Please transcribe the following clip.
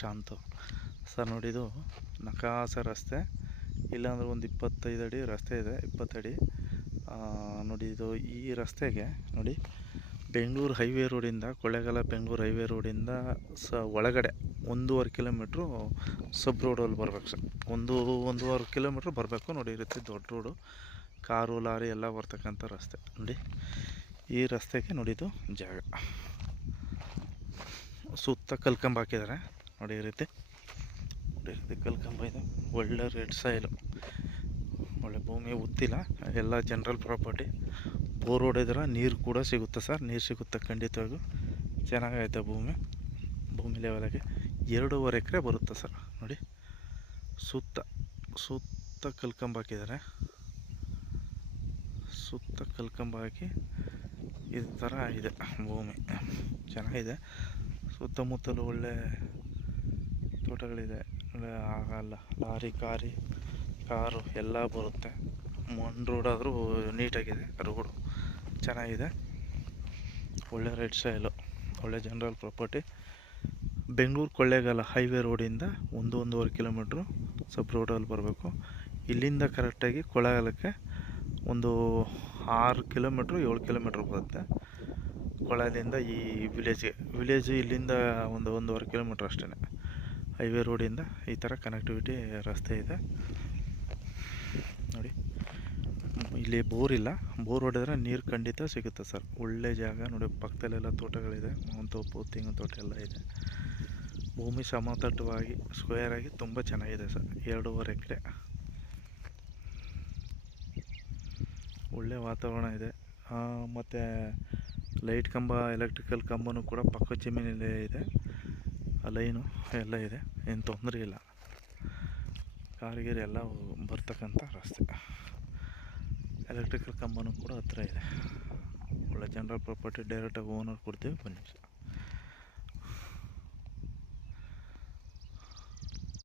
Shantu sir. ನೋಡಿ, ಇದು ನಕಾಸ ರಸ್ತೆ, ಇಲ್ಲಾಂದ್ರೆ ಒಂದು 25 ಅಡಿ ರಸ್ತೆ ಇದೆ, 20 ಅಡಿ. ನೋಡಿ, ಇದು ಈ ರಸ್ತೆಗೆ ನೋಡಿ, ಬೆಂಗಳೂರು ಹೈವೇ ರೋಡಿಂದ, ಕೊಳ್ಳೇಗಾಲ ಬೆಂಗಳೂರು ಹೈವೇ ರೋಡಿಂದ ಒಳಗಡೆ 1.5 ಕಿಲೋಮೀಟ್ರು ಸಬ್ ರೋಡಲ್ಲಿ ಬರ್ಬೇಕು ಸರ್. 1.5 ಕಿಲೋಮೀಟ್ರ್ ಬರಬೇಕು. ನೋಡಿ, ಈ ರೀತಿ ದೊಡ್ಡ ರೋಡು, ಕಾರು ಲಾರಿ ಎಲ್ಲ ಬರ್ತಕ್ಕಂಥ ರಸ್ತೆ. ನೋಡಿ, ಈ ರಸ್ತೆಗೆ ನೋಡಿದ್ದು ಜಾಗ ಸುತ್ತ ಕಲ್ಕಂಬ ಹಾಕಿದ್ದಾರೆ. ನೋಡಿ, ಈ ರೀತಿ ಕಲ್ಕಂಬ ಇದೆ. ಒಳ್ಳೆ ರೆಡ್ ಸಾಯಿಲು, ಒಳ್ಳೆ ಭೂಮಿ, ಉತ್ತಿಲ್ಲ, ಎಲ್ಲ ಜನರಲ್ ಪ್ರಾಪರ್ಟಿ. ಬೋರ್ ಹೊಡೆದ್ರೆ ನೀರು ಕೂಡ ಸಿಗುತ್ತೆ ಸರ್, ನೀರು ಸಿಗುತ್ತೆ ಖಂಡಿತವಾಗೂ. ಚೆನ್ನಾಗೈತೆ ಭೂಮಿ ಲೆವೆಲಾಗಿ 2.5 ಎಕರೆ ಬರುತ್ತೆ ಸರ್. ನೋಡಿ, ಸುತ್ತ ಕಲ್ಕಂಬ ಹಾಕಿದ್ದಾರೆ. ಸುತ್ತ ಕಲ್ಕಂಬ ಹಾಕಿ ಈ ಥರ ಇದೆ ಭೂಮಿ, ಚೆನ್ನಾಗಿದೆ. ಸುತ್ತಮುತ್ತಲು ಒಳ್ಳೆ ತೋಟಗಳಿದೆ. ಆಗಲ್ಲ, ಲಾರಿ ಕಾರು ಎಲ್ಲ ಬರುತ್ತೆ. ಮಣ್ಣು ರೋಡ್ ಆದರೂ ನೀಟಾಗಿದೆ, ರೋಡು ಚೆನ್ನಾಗಿದೆ. ಒಳ್ಳೆ ರೆಡ್ ಸಾಯಿಲು, ಒಳ್ಳೆ general property. Bengaluru Kollegal highway ರೋಡಿಂದ 1.5 ಕಿಲೋಮೀಟ್ರು ಸಬ್ ರೋಡಲ್ಲಿ ಬರಬೇಕು. ಇಲ್ಲಿಂದ ಕರೆಕ್ಟಾಗಿ ಕೊಳ್ಳೇಗಾಲಕ್ಕೆ ಒಂದು 6 ಕಿಲೋಮೀಟ್ರು 7 ಕಿಲೋಮೀಟ್ರ್ ಬರುತ್ತೆ. ಕೊಳ್ಳೇಗಾಲದಿಂದ ಈ ವಿಲೇಜ್ ಇಲ್ಲಿಂದ ಒಂದು 1.5 ಕಿಲೋಮೀಟ್ರ್ ಅಷ್ಟೇ. ಹೈವೇ ರೋಡಿಂದ ಈ ಥರ ಕನೆಕ್ಟಿವಿಟಿ ರಸ್ತೆ ಇದೆ. ನೋಡಿ, ಇಲ್ಲಿ ಬೋರ್ ಇಲ್ಲ, ಬೋರ್ ಹೊಡೆದ್ರೆ ನೀರು ಖಂಡಿತ ಸಿಗುತ್ತೆ ಸರ್. ಒಳ್ಳೆ ಜಾಗ ನೋಡಿ, ಪಕ್ಕದಲ್ಲೆಲ್ಲ ತೋಟಗಳಿದೆ, ಮಾವಿನ ತೋಪು, ತೆಂಗಿನ ತೋಟ ಎಲ್ಲ ಇದೆ. ಭೂಮಿ ಸಮತಟ್ಟವಾಗಿ ಸ್ಕ್ವೇರಾಗಿ ತುಂಬ ಚೆನ್ನಾಗಿದೆ ಸರ್. 2.5 ಎಕರೆ, ಒಳ್ಳೆ ವಾತಾವರಣ ಇದೆ. ಮತ್ತು ಲೈಟ್ ಕಂಬ, ಎಲೆಕ್ಟ್ರಿಕಲ್ ಕಂಬನೂ ಕೂಡ ಪಕ್ಕದ ಜಮೀನಲ್ಲೇ ಇದೆ. ಲೈನು ಎಲ್ಲ ಇದೆ, ಏನು ತೊಂದರೆ ಇಲ್ಲ. ಕಾರಿಗೀರು ಎಲ್ಲ ಬರ್ತಕ್ಕಂಥ ರಸ್ತೆ. ಎಲೆಕ್ಟ್ರಿಕಲ್ ಕಂಬನೂ ಕೂಡ ಹತ್ತಿರ ಇದೆ. ಒಳ್ಳೆ ಜನರಲ್ ಪ್ರಾಪರ್ಟಿ, ಡೈರೆಕ್ಟಾಗಿ ಓನರ್ ಕೊಡ್ತೀವಿ, ಬನ್ನಿ ಸರ್.